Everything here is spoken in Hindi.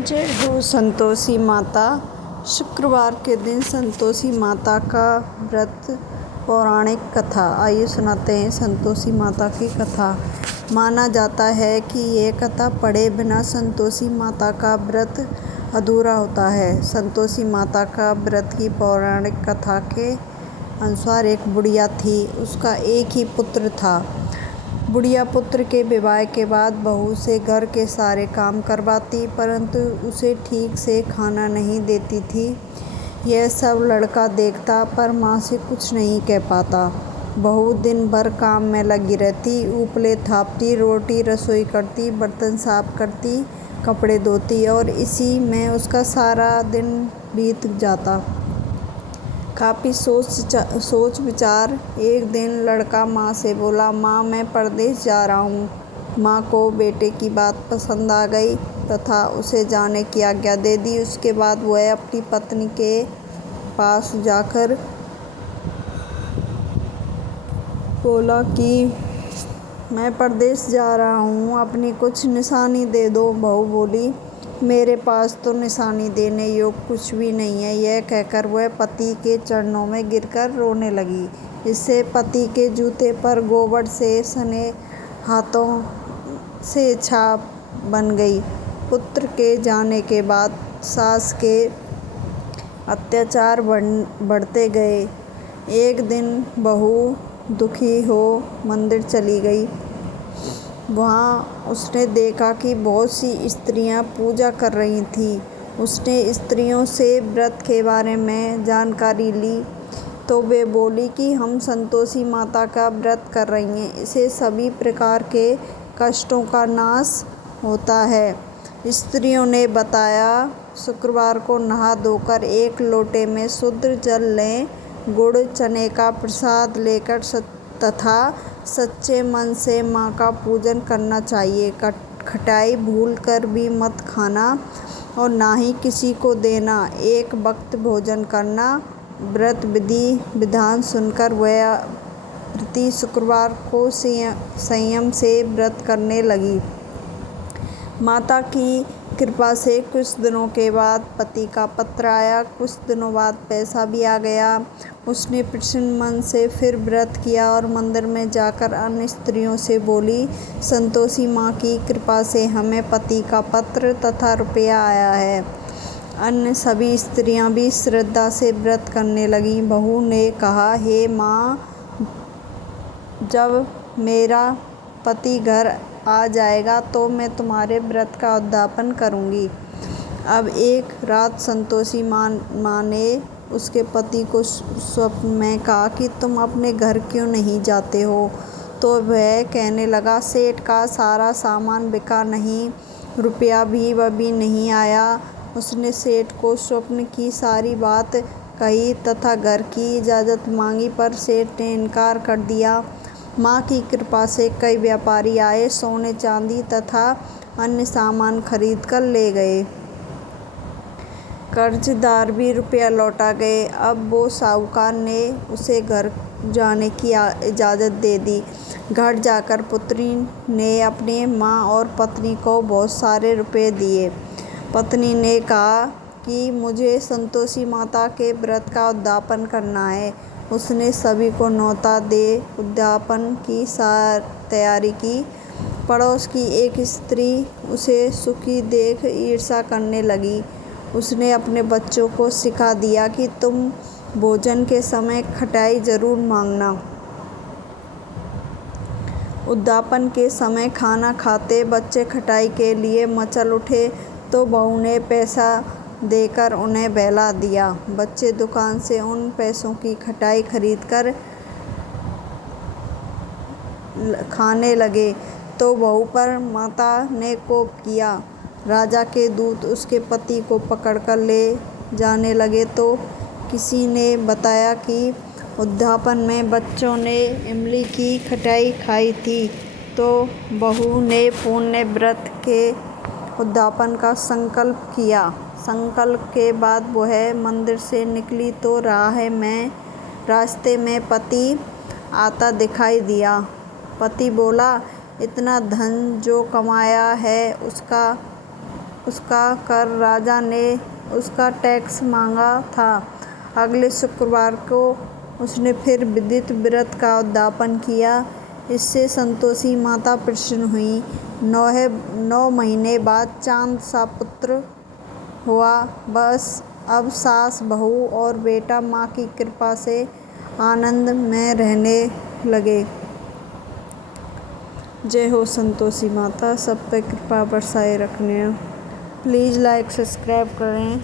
जय हो संतोषी माता। शुक्रवार के दिन संतोषी माता का व्रत। पौराणिक कथा। आइए सुनाते हैं संतोषी माता की कथा। माना जाता है कि ये कथा पढ़े बिना संतोषी माता का व्रत अधूरा होता है। संतोषी माता का व्रत की पौराणिक कथा के अनुसार एक बुढ़िया थी। उसका एक ही पुत्र था। बुढ़िया पुत्र के विवाह के बाद बहू से घर के सारे काम करवाती, परंतु उसे ठीक से खाना नहीं देती थी। यह सब लड़का देखता पर माँ से कुछ नहीं कह पाता। बहू दिन भर काम में लगी रहती, उपले थापती, रोटी रसोई करती, बर्तन साफ करती, कपड़े धोती और इसी में उसका सारा दिन बीत जाता। काफ़ी सोच विचार एक दिन लड़का माँ से बोला, माँ मैं परदेश जा रहा हूँ। माँ को बेटे की बात पसंद आ गई तथा उसे जाने की आज्ञा दे दी। उसके बाद वह अपनी पत्नी के पास जाकर बोला कि मैं परदेश जा रहा हूँ, अपनी कुछ निशानी दे दो। बहू बोली, मेरे पास तो निशानी देने योग्य कुछ भी नहीं है। यह कहकर वह पति के चरणों में गिरकर रोने लगी। इससे पति के जूते पर गोबर से सने हाथों से छाप बन गई। पुत्र के जाने के बाद सास के अत्याचार बढ़ते गए। एक दिन बहू दुखी हो मंदिर चली गई। वहाँ उसने देखा कि बहुत सी स्त्रियां पूजा कर रही थीं। उसने स्त्रियों से व्रत के बारे में जानकारी ली तो वे बोली कि हम संतोषी माता का व्रत कर रही हैं, इसे सभी प्रकार के कष्टों का नाश होता है। स्त्रियों ने बताया, शुक्रवार को नहा धोकर एक लोटे में शुद्ध जल लें, गुड़ चने का प्रसाद लेकर तथा सच्चे मन से माँ का पूजन करना चाहिए। खटाई भूल कर भी मत खाना और ना ही किसी को देना। एक वक्त भोजन करना। व्रत विधि विधान सुनकर वह प्रति शुक्रवार को संयम से व्रत करने लगी। माता की कृपा से कुछ दिनों के बाद पति का पत्र आया। कुछ दिनों बाद पैसा भी आ गया। उसने प्रसन्न मन से फिर व्रत किया और मंदिर में जाकर अन्य स्त्रियों से बोली, संतोषी माँ की कृपा से हमें पति का पत्र तथा रुपया आया है। अन्य सभी स्त्रियां भी श्रद्धा से व्रत करने लगीं। बहू ने कहा, हे माँ, जब मेरा पति घर आ जाएगा तो मैं तुम्हारे व्रत का उद्यापन करूँगी। अब एक रात संतोषी माँ ने उसके पति को स्वप्न में कहा कि तुम अपने घर क्यों नहीं जाते हो। तो वह कहने लगा, सेठ का सारा सामान बिका नहीं, रुपया भी नहीं आया। उसने सेठ को स्वप्न की सारी बात कही तथा घर की इजाज़त मांगी पर सेठ ने इनकार कर दिया। माँ की कृपा से कई व्यापारी आए, सोने चांदी तथा अन्य सामान खरीद कर ले गए। कर्जदार भी रुपया लौटा गए। अब वो साहूकार ने उसे घर जाने की इजाज़त दे दी। घर जाकर पुत्री ने अपनी माँ और पत्नी को बहुत सारे रुपए दिए। पत्नी ने कहा कि मुझे संतोषी माता के व्रत का उद्यापन करना है। उसने सभी को न्योता दे उद्यापन की तैयारी की। पड़ोस की एक स्त्री उसे सुखी देख ईर्ष्या करने लगी। उसने अपने बच्चों को सिखा दिया कि तुम भोजन के समय खटाई जरूर मांगना। उद्यापन के समय खाना खाते बच्चे खटाई के लिए मचल उठे तो बहू ने पैसा देकर उन्हें बहला दिया। बच्चे दुकान से उन पैसों की खटाई खरीदकर खाने लगे तो बहू पर माता ने कोप किया। राजा के दूत उसके पति को पकड़कर ले जाने लगे तो किसी ने बताया कि उद्यापन में बच्चों ने इमली की खटाई खाई थी। तो बहू ने पूर्ण व्रत के उद्यापन का संकल्प किया। संकल्प के बाद वह मंदिर से निकली तो रास्ते में पति आता दिखाई दिया। पति बोला, इतना धन जो कमाया है उसका उसका कर राजा ने उसका टैक्स मांगा था। अगले शुक्रवार को उसने फिर विधित व्रत का उद्यापन किया। इससे संतोषी माता प्रसन्न हुई। 9 महीने बाद चांद सा पुत्र हुआ। बस अब सास, बहू और बेटा माँ की कृपा से आनंद में रहने लगे। जय हो संतोषी माता, सब पे कृपा बरसाए रखने। प्लीज़ लाइक सब्सक्राइब करें।